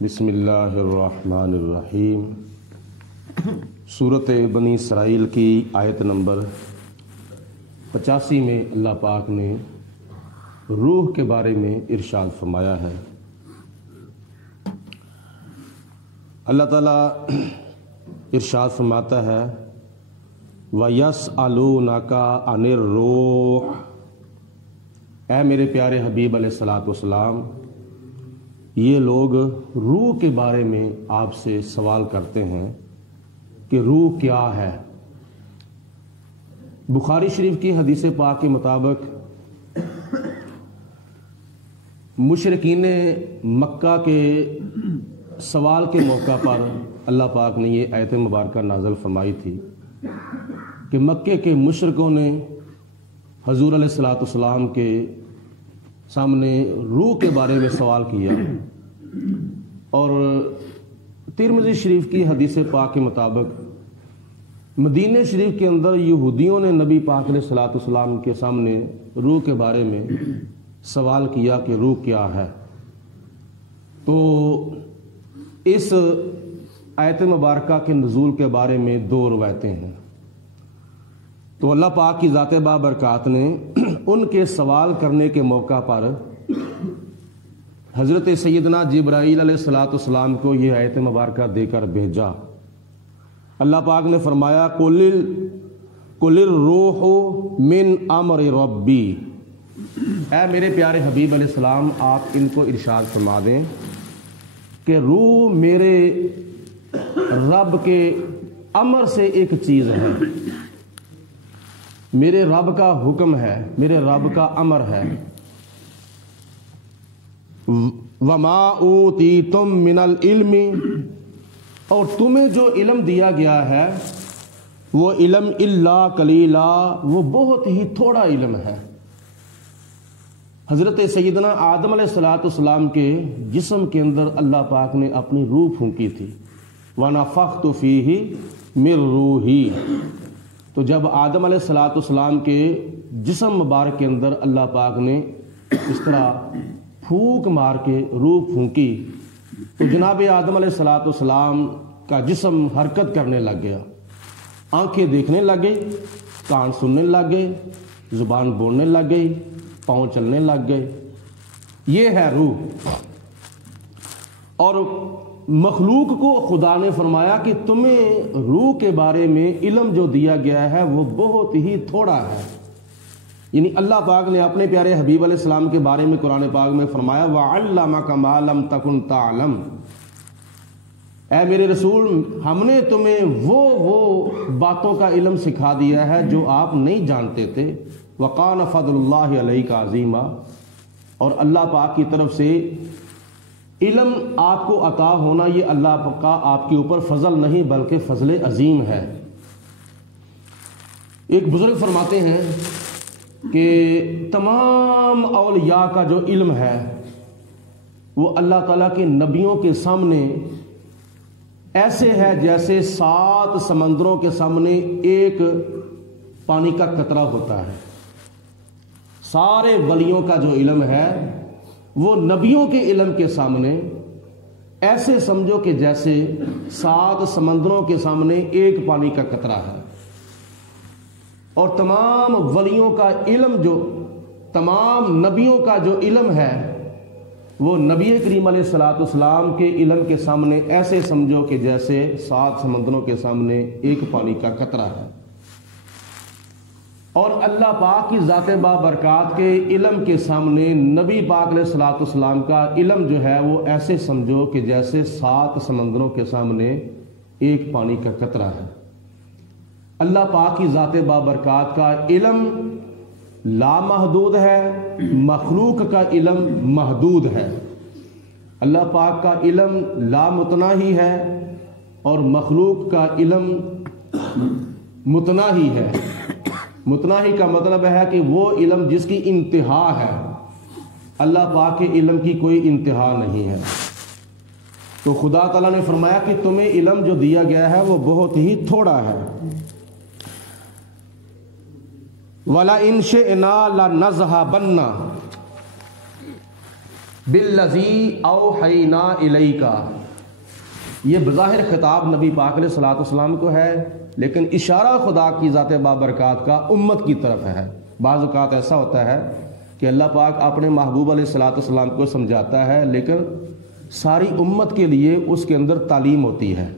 بسم اللہ الرحمن الرحیم۔ سورۃ بنی اسرائیل کی آیت نمبر 85 میں اللہ پاک نے روح کے بارے میں ارشاد فرمایا ہے۔ اللہ تعالیٰ ارشاد فرماتا ہے وَيَسْأَلُونَكَ عَنِ الرُّوحِ، اے میرے پیارے حبیب علیہ الصلوۃ والسلام، یہ لوگ روح کے بارے میں آپ سے سوال کرتے ہیں کہ روح کیا ہے۔ بخاری شریف کی حدیث پاک کے مطابق مشرکین مکہ کے سوال کے موقع پر اللہ پاک نے یہ آیت مبارکہ نازل فرمائی تھی کہ مکے کے مشرکوں نے حضور علیہ الصلوۃ والسلام کے سامنے روح کے بارے میں سوال کیا، اور ترمذی شریف کی حدیث پاک کے مطابق مدینہ شریف کے اندر یہودیوں نے نبی پاک علیہ الصلوۃ والسلام کے سامنے روح کے بارے میں سوال کیا کہ روح کیا ہے۔ تو اس آیت مبارکہ کے نزول کے بارے میں دو روایتیں ہیں۔ تو اللہ پاک کی ذات بابرکات نے ان کے سوال کرنے کے موقع پر حضرت سیدنا جبرائیل علیہ الصلوۃ والسلام کو یہ آیت مبارکہ دے کر بھیجا۔ اللہ پاک نے فرمایا قُلِ الرُّوحُ مِنْ أَمْرِ رَبِّي، اے میرے پیارے حبیب علیہ السلام آپ ان کو ارشاد فرما دیں کہ روح میرے رب کے امر سے ایک چیز ہے، میرے رب کا حکم ہے، میرے رب کا امر ہے۔ وَمَا أُوتِيتُم مِّنَ الْعِلْمِ، اور تمہیں جو علم دیا گیا ہے وہ علم إِلَّا قَلِيلًا، وہ بہت ہی تھوڑا علم ہے۔ حضرت سیدنا آدم علیہ الصلوۃ والسلام کے جسم کے اندر اللہ پاک نے اپنی روح پھونکی تھی، وَنَفَخْتُ فِيهِ مِن رُوحِي، تو جب آدم علیہ الصلوۃ والسلام کے جسم مبارک کے اندر اللہ پاک نے اس طرح پھونک مار کے روح پھونکی تو جناب آدم علیہ الصلوۃ والسلام کا جسم حرکت کرنے لگ گیا، آنکھیں دیکھنے لگ گئی، کان سننے لگ گئے، زبان بولنے لگ گئی، پاؤں چلنے لگ گئے۔ یہ ہے روح۔ اور مخلوق کو خدا نے فرمایا کہ تمہیں روح کے بارے میں علم جو دیا گیا ہے وہ بہت ہی تھوڑا ہے، یعنی اللہ پاک نے اپنے پیارے حبیب علیہ السلام کے بارے میں قرآن پاک میں فرمایا وَعَلَّمَكَ مَا لَمْ تَكُنْ تَعْلَمْ، اے میرے رسول ہم نے تمہیں وہ باتوں کا علم سکھا دیا ہے جو آپ نہیں جانتے تھے۔ وَقَانَ فَضْلُ اللَّهِ عَلَيْكَ عَظِيمًا، اور اللہ پاک کی طرف سے علم آپ کو عطا ہونا یہ اللہ کا آپ کے اوپر فضل نہیں بلکہ فضل عظیم ہے۔ ایک بزرگ فرماتے ہیں کہ تمام اولیاء کا جو علم ہے وہ اللہ تعالیٰ کے نبیوں کے سامنے ایسے ہے جیسے 7 سمندروں کے سامنے ایک پانی کا قطرہ ہوتا ہے۔ سارے ولیوں کا جو علم ہے وہ نبیوں کے علم کے سامنے ایسے سمجھو کہ جیسے 7 سمندروں کے سامنے ایک پانی کا قطرہ ہے۔ اور تمام ولیوں کا علم تمام نبیوں کا جو علم ہے وہ نبی کریم علیہ الصلوۃ والسلام کے علم کے سامنے ایسے سمجھو کہ جیسے 7 سمندروں کے سامنے ایک پانی کا قطرہ ہے۔ اور اللہ پاک کی ذات بابرکات کے علم کے سامنے نبی پاک علیہ الصلوۃ والسلام کا علم جو ہے وہ ایسے سمجھو کہ جیسے 7 سمندروں کے سامنے ایک پانی کا قطرہ ہے۔ اللہ پاک کی ذات بابرکات کا علم لامحدود ہے، مخلوق کا علم محدود ہے۔ اللہ پاک کا علم لامتناہی ہے اور مخلوق کا علم متناہی ہے۔ متناہی کا مطلب ہے کہ وہ علم جس کی انتہا ہے، اللہ پاک کے علم کی کوئی انتہا نہیں ہے۔ تو خدا تعالیٰ نے فرمایا کہ تمہیں علم جو دیا گیا ہے وہ بہت ہی تھوڑا ہے۔ وَلَئِن شِئْنَا لَنَذْهَبَنَّ، بالذی اوحینا الیکا، یہ بظاہر خطاب نبی پاک علیہ الصلوۃ والسلام کو ہے، لیکن اشارہ خدا کی ذات بابرکات کا امت کی طرف ہے۔ بعض اوقات ایسا ہوتا ہے کہ اللہ پاک اپنے محبوب علیہ الصلوۃ والسلام کو سمجھاتا ہے، لیکن ساری امت کے لیے اس کے اندر تعلیم ہوتی ہے۔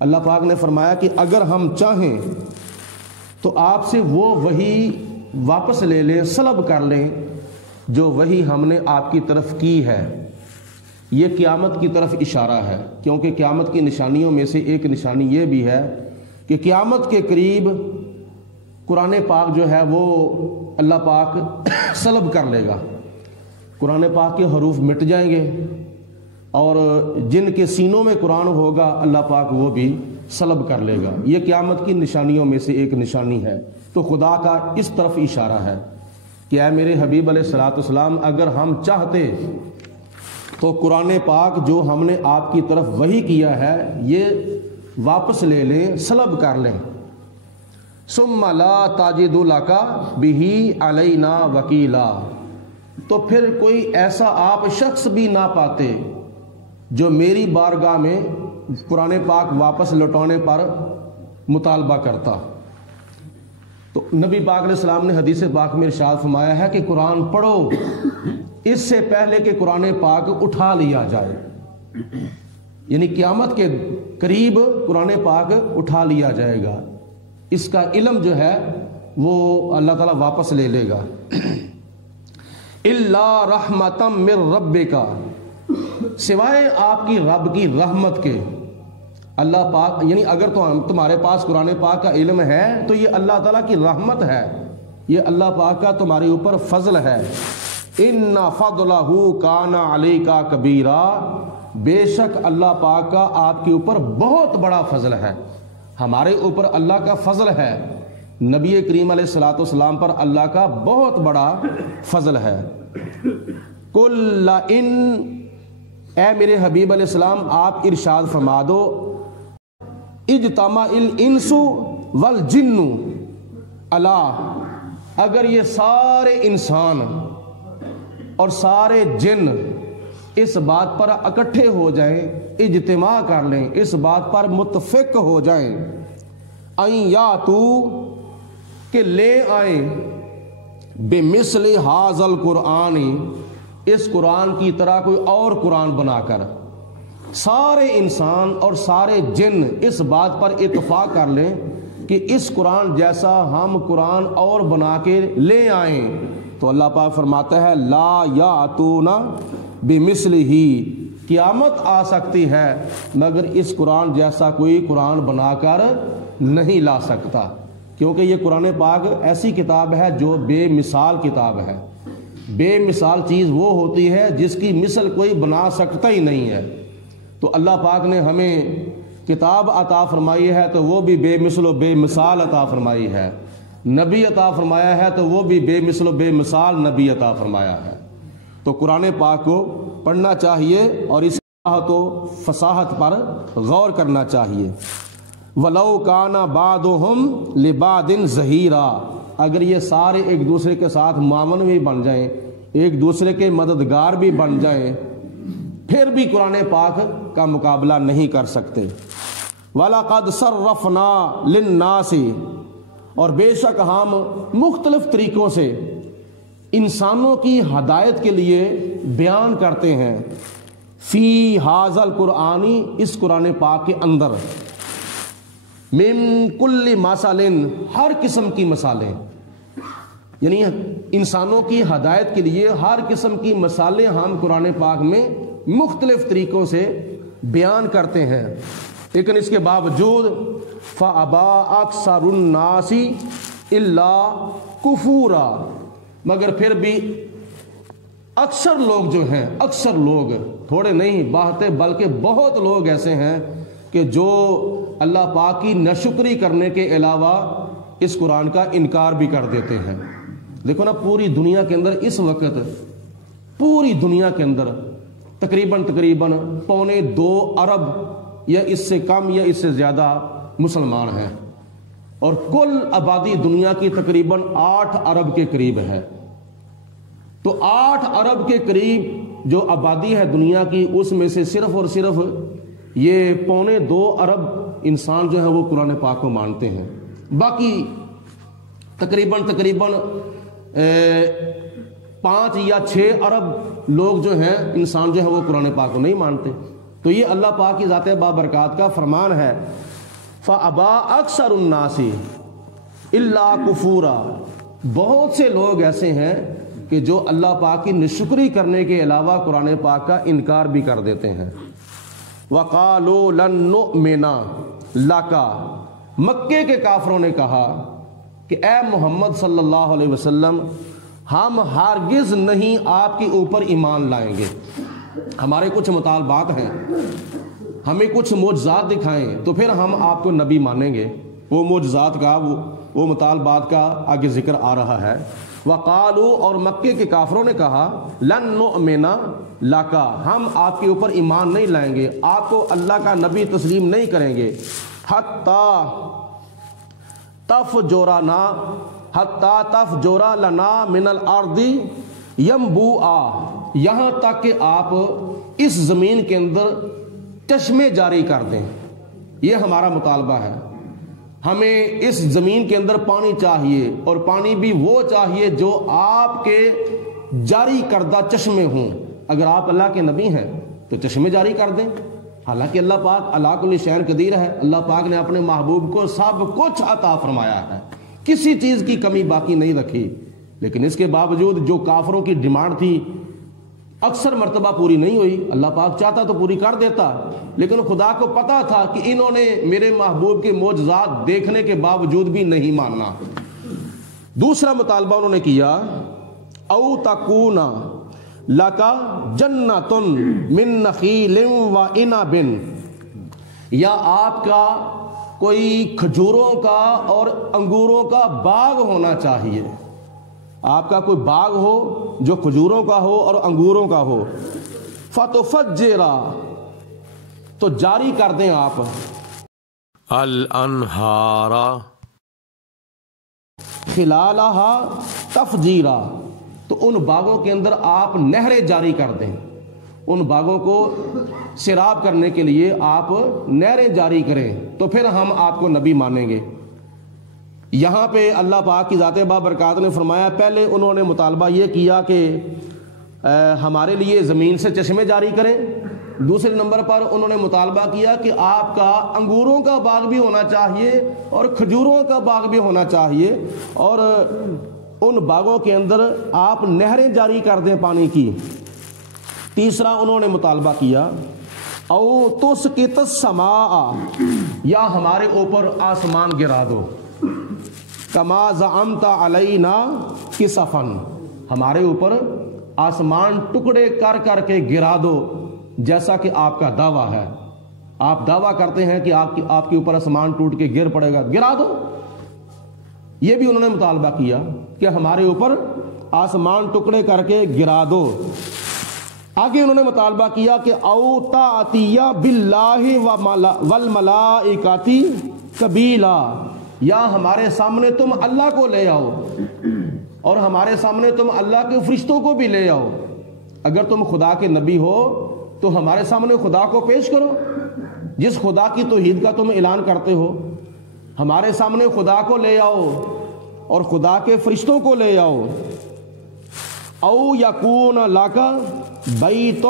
اللہ پاک نے فرمایا کہ اگر ہم چاہیں تو آپ سے وہ وحی واپس لے لیں، سلب کر لیں جو وحی ہم نے آپ کی طرف کی ہے۔ یہ قیامت کی طرف اشارہ ہے، کیونکہ قیامت کی نشانیوں میں سے ایک نشانی یہ بھی ہے کہ قیامت کے قریب قرآن پاک جو ہے وہ اللہ پاک سلب کر لے گا، قرآن پاک کے حروف مٹ جائیں گے، اور جن کے سینوں میں قرآن ہوگا اللہ پاک وہ بھی سلب کر لے گا۔ یہ قیامت کی نشانیوں میں سے ایک نشانی ہے۔ تو خدا کا اس طرف اشارہ ہے کہ اے میرے حبیب علیہ الصلوۃ والسلام، اگر ہم چاہتے تو قرآن پاک جو ہم نے آپ کی طرف وحی کیا ہے یہ واپس لے لیں، سلب کر لیں۔ ثم لا تجد لک بہ علینا وکیلا، تو پھر کوئی ایسا آپ شخص بھی نہ پاتے جو میری بارگاہ میں قرآن پاک واپس لوٹانے پر مطالبہ کرتا۔ تو نبی پاک علیہ السلام نے حدیث پاک میں ارشاد فرمایا ہے کہ قرآن پڑھو اس سے پہلے کہ قرآن پاک اٹھا لیا جائے، یعنی قیامت کے قریب قرآن پاک اٹھا لیا جائے گا، اس کا علم جو ہے وہ اللہ تعالیٰ واپس لے لے گا۔ الا رحمتا من ربک، سوائے آپ کی رب کی رحمت کے۔ اللہ پاک یعنی اگر تو تمہارے پاس قرآن پاک کا علم ہے تو یہ اللہ تعالیٰ کی رحمت ہے، یہ اللہ پاک کا تمہارے اوپر فضل ہے۔ ان فضلہ کان علیک کبیرا، بے شک اللہ پاک کا آپ کے اوپر بہت بڑا فضل ہے۔ ہمارے اوپر اللہ کا فضل ہے، نبی کریم علیہ الصلوۃ والسلام پر اللہ کا بہت بڑا فضل ہے۔ قل ان، اے میرے حبیب علیہ السلام آپ ارشاد فرما دو، اجتمع الانس والجن الا، اگر یہ سارے انسان اور سارے جن اس بات پر اکٹھے ہو جائیں، اجتماع کر لیں، اس بات پر متفق ہو جائیں، ان یاتو کہ لے آئیں، بمثل ھذا القرآن، اس قرآن کی طرح کوئی اور قرآن بنا کر، سارے انسان اور سارے جن اس بات پر اتفاق کر لیں کہ اس قرآن جیسا ہم قرآن اور بنا کے لے آئیں، تو اللہ پاک فرماتا ہے لا یاتون بمثلہ، قیامت آ سکتی ہے مگر اس قرآن جیسا کوئی قرآن بنا کر نہیں لا سکتا، کیونکہ یہ قرآن پاک ایسی کتاب ہے جو بے مثال کتاب ہے۔ بے مثال چیز وہ ہوتی ہے جس کی مثل کوئی بنا سکتا ہی نہیں ہے۔ تو اللہ پاک نے ہمیں کتاب عطا فرمائی ہے تو وہ بھی بے مثل و بے مثال عطا فرمائی ہے، نبی عطا فرمایا ہے تو وہ بھی بے مثل و بے مثال نبی عطا فرمایا ہے۔ تو قرآن پاک کو پڑھنا چاہیے اور اس و فصاحت پر غور کرنا چاہیے۔ وَلَوْ كَانَ بَعْضُهُمْ لِبَعْضٍ ظَهِيرًا، اگر یہ سارے ایک دوسرے کے ساتھ معاون بھی بن جائیں، ایک دوسرے کے مددگار بھی بن جائیں، پھر بھی قرآن پاک کا مقابلہ نہیں کر سکتے۔ وَلَقَدْ صَرَّفْنَا لِلنَّاسِ، اور بے شک ہم مختلف طریقوں سے انسانوں کی ہدایت کے لیے بیان کرتے ہیں، فی ھذا القرآن، اس قرآن پاک کے اندر، من کل مثل، ہر قسم کی مثالیں، یعنی انسانوں کی ہدایت کے لیے ہر قسم کی مثالیں ہم قرآن پاک میں مختلف طریقوں سے بیان کرتے ہیں، لیکن اس کے باوجود فَأَبَى أَكْثَرُ النَّاسِ إِلَّا كُفُورًا، مگر پھر بھی اکثر لوگ جو ہیں، اکثر لوگ، تھوڑے نہیں بہتے بلکہ بہت لوگ ایسے ہیں کہ جو اللہ پاک کی ناشکری کرنے کے علاوہ اس قرآن کا انکار بھی کر دیتے ہیں۔ دیکھو نا، پوری دنیا کے اندر اس وقت، پوری دنیا کے اندر تقریباً 2.25 ارب یا اس سے کم یا اس سے زیادہ مسلمان ہیں، اور کل آبادی دنیا کی تقریباً 8 ارب کے قریب ہے۔ تو 8 ارب کے قریب جو آبادی ہے دنیا کی اس میں سے صرف اور صرف یہ 2.25 ارب انسان جو ہے وہ قرآن پاک کو مانتے ہیں. باقی تقریباً 5 یا 6 ارب لوگ جو ہیں انسان جو ہے وہ قرآن پاک کو نہیں مانتے. تو یہ اللہ پاک کی ذات بابرکات کا فرمان ہے. فَأَبَا أَكْثَرُ النَّاسِ إِلَّا كُفُورًا. بہت سے لوگ ایسے ہیں کہ جو اللہ پاک کی نشکری کرنے کے علاوہ قرآن پاک کا انکار بھی کر دیتے ہیں. وَقَالُوا لَن نُؤْمِنَ لَكَ. مکے کے کافروں نے کہا کہ اے محمد صلی اللہ علیہ وسلم ہم ہرگز نہیں آپ کے اوپر ایمان لائیں گے. ہمارے کچھ مطالبات ہیں, ہمیں کچھ معجزات دکھائیں تو پھر ہم آپ کو نبی مانیں گے. وہ معجزات کا وہ مطالبات کا آگے ذکر آ رہا ہے. وقالو, اور مکے کے کافروں نے کہا لن نؤمن لک, ہم آپ کے اوپر ایمان نہیں لائیں گے, آپ کو اللہ کا نبی تسلیم نہیں کریں گے. حتی تفجر لنا من الارض ینبوعا, یہاں تک کہ آپ اس زمین کے اندر چشمے جاری کر دیں. یہ ہمارا مطالبہ ہے. ہمیں اس زمین کے اندر پانی چاہیے, اور پانی بھی وہ چاہیے جو آپ کے جاری کردہ چشمے ہوں. اگر آپ اللہ کے نبی ہیں تو چشمے جاری کر دیں. حالانکہ اللہ پاک علی کل شیء قدیر ہے. اللہ پاک نے اپنے محبوب کو سب کچھ عطا فرمایا ہے, کسی چیز کی کمی باقی نہیں رکھی. لیکن اس کے باوجود جو کافروں کی ڈیمانڈ تھی اکثر مرتبہ پوری نہیں ہوئی. اللہ پاک چاہتا تو پوری کر دیتا, لیکن خدا کو پتا تھا کہ انہوں نے میرے محبوب کے معجزات دیکھنے کے باوجود بھی نہیں ماننا. دوسرا مطالبہ انہوں نے کیا او تکون لک جنۃ من نخیل وعنب, یا آپ کا کوئی کھجوروں کا اور انگوروں کا باغ ہونا چاہیے. آپ کا کوئی باغ ہو جو کھجوروں کا ہو اور انگوروں کا ہو. فتفجر, تو جاری کر دیں آپ الانہار خلالہا تفجیرا, تو ان باغوں کے اندر آپ نہریں جاری کر دیں. ان باغوں کو سیراب کرنے کے لیے آپ نہریں جاری کریں تو پھر ہم آپ کو نبی مانیں گے. یہاں پہ اللہ پاک کی ذات بابرکات نے فرمایا, پہلے انہوں نے مطالبہ یہ کیا کہ ہمارے لیے زمین سے چشمے جاری کریں. دوسرے نمبر پر انہوں نے مطالبہ کیا کہ آپ کا انگوروں کا باغ بھی ہونا چاہیے اور کھجوروں کا باغ بھی ہونا چاہیے, اور ان باغوں کے اندر آپ نہریں جاری کر دیں پانی کی. تیسرا انہوں نے مطالبہ کیا او تسقط السماء, یا ہمارے اوپر آسمان گرا دو. کما زعمت علینا کسفا, ہمارے اوپر آسمان ٹکڑے کر کر کے گرا دو جیسا کہ آپ کا دعویٰ ہے. آپ دعویٰ کرتے ہیں کہ آپ کے اوپر آسمان ٹوٹ کے گر پڑے گا, گرا دو. یہ بھی انہوں نے مطالبہ کیا کہ ہمارے اوپر آسمان ٹکڑے کر کے گرا دو. آگے انہوں نے مطالبہ کیا کہ او تأتی باللہ والملائکۃ قبیلا, یا ہمارے سامنے تم اللہ کو لے آؤ اور ہمارے سامنے تم اللہ کے فرشتوں کو بھی لے آؤ. اگر تم خدا کے نبی ہو تو ہمارے سامنے خدا کو پیش کرو, جس خدا کی توحید کا تم اعلان کرتے ہو. ہمارے سامنے خدا کو لے آؤ اور خدا کے فرشتوں کو لے آؤ. او یکون لک بیت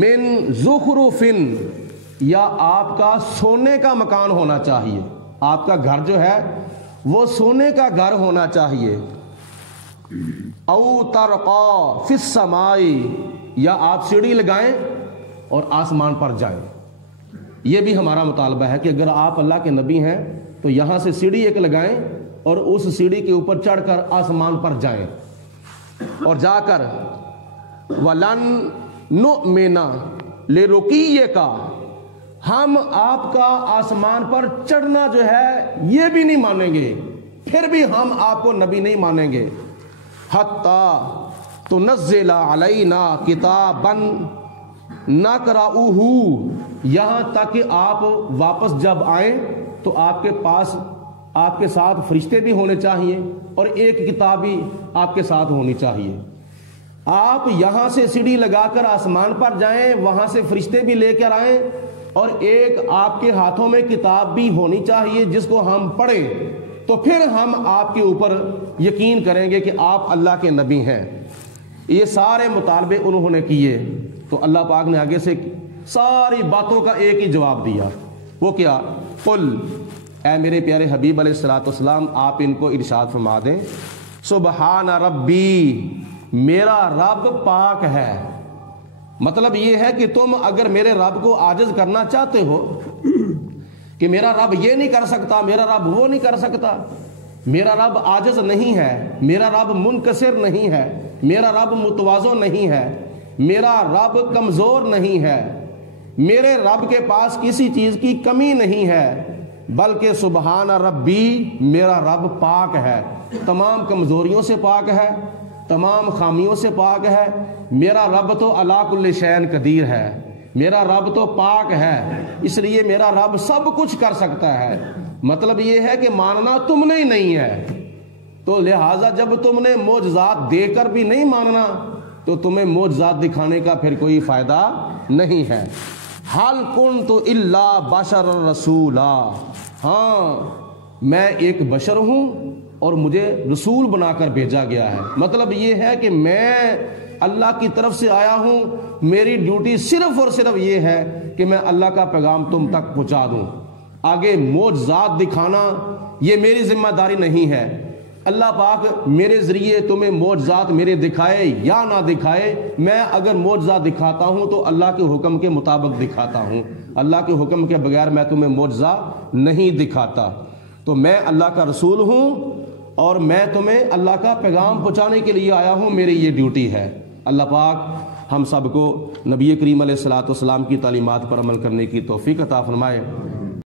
من زخرف, یا آپ کا سونے کا مکان ہونا چاہیے. آپ کا گھر جو ہے وہ سونے کا گھر ہونا چاہیے. او ترقا فی السماء, یا آپ سیڑھی لگائیں اور آسمان پر جائیں. یہ بھی ہمارا مطالبہ ہے کہ اگر آپ اللہ کے نبی ہیں تو یہاں سے سیڑھی ایک لگائیں اور اس سیڑھی کے اوپر چڑھ کر آسمان پر جائیں اور جا کر وَلَن نُؤْمِنَ لِرُقِيِّكَ, ہم آپ کا آسمان پر چڑھنا جو ہے یہ بھی نہیں مانیں گے, پھر بھی ہم آپ کو نبی نہیں مانیں گے. حَتَّى تُنَزِّلَ عَلَيْنَا كِتَابًا نَقْرَؤُهُ, یہاں تک کہ آپ واپس جب آئیں تو آپ کے پاس آپ کے ساتھ فرشتے بھی ہونے چاہیے اور ایک کتاب بھی آپ کے ساتھ ہونی چاہیے. آپ یہاں سے سیڑھی لگا کر آسمان پر جائیں، وہاں سے فرشتے بھی لے کر آئیں، اور ایک آپ کے ہاتھوں میں کتاب بھی ہونی چاہیے جس کو ہم پڑھیں، تو پھر ہم آپ کے اوپر یقین کریں گے کہ آپ اللہ کے نبی ہیں۔ یہ سارے مطالبے انہوں نے کیے، تو اللہ پاک نے آگے سے ساری باتوں کا ایک ہی جواب دیا۔ وہ کیا؟ قل، اے میرے پیارے حبیب علیہ الصلوۃ والسلام، آپ ان کو ارشاد فرما دیں، سبحان ربی، میرا رب پاک ہے۔ مطلب یہ ہے کہ تم اگر میرے رب کو عاجز کرنا چاہتے ہو کہ میرا رب یہ نہیں کر سکتا، میرا رب وہ نہیں کر سکتا، میرا رب عاجز نہیں ہے، میرا رب منکسر نہیں ہے، میرا رب متواضع نہیں ہے، میرا رب کمزور نہیں ہے، میرے رب کے پاس کسی چیز کی کمی نہیں ہے، بلکہ سبحان ربی، میرا رب پاک ہے، تمام کمزوریوں سے پاک ہے، تمام خامیوں سے پاک ہے، میرا رب تو علی کل شیء قدیر ہے، میرا رب تو پاک ہے، اس لیے میرا رب سب کچھ کر سکتا ہے۔ مطلب یہ ہے کہ ماننا تم نے ہی نہیں ہے، تو لہٰذا جب تم نے معجزات دے کر بھی نہیں ماننا تو تمہیں معجزات دکھانے کا پھر کوئی فائدہ نہیں ہے۔ حل کنت الا بشر رسولا، ہاں میں ایک بشر ہوں اور مجھے رسول بنا کر بھیجا گیا ہے۔ مطلب یہ ہے کہ میں اللہ کی طرف سے آیا ہوں، میری ڈیوٹی صرف اور صرف یہ ہے کہ میں اللہ کا پیغام تم تک پہنچا دوں، آگے معجزات دکھانا یہ میری ذمہ داری نہیں ہے۔ اللہ پاک میرے ذریعے تمہیں معجزات میرے دکھائے یا نہ دکھائے، میں اگر معجزہ دکھاتا ہوں تو اللہ کے حکم کے مطابق دکھاتا ہوں، اللہ کے حکم کے بغیر میں تمہیں معجزہ نہیں دکھاتا۔ تو میں اللہ کا رسول ہوں اور میں تمہیں اللہ کا پیغام پہنچانے کے لیے آیا ہوں، میری یہ ڈیوٹی ہے۔ اللہ پاک ہم سب کو نبی کریم علیہ الصلوۃ والسلام کی تعلیمات پر عمل کرنے کی توفیق عطا فرمائے۔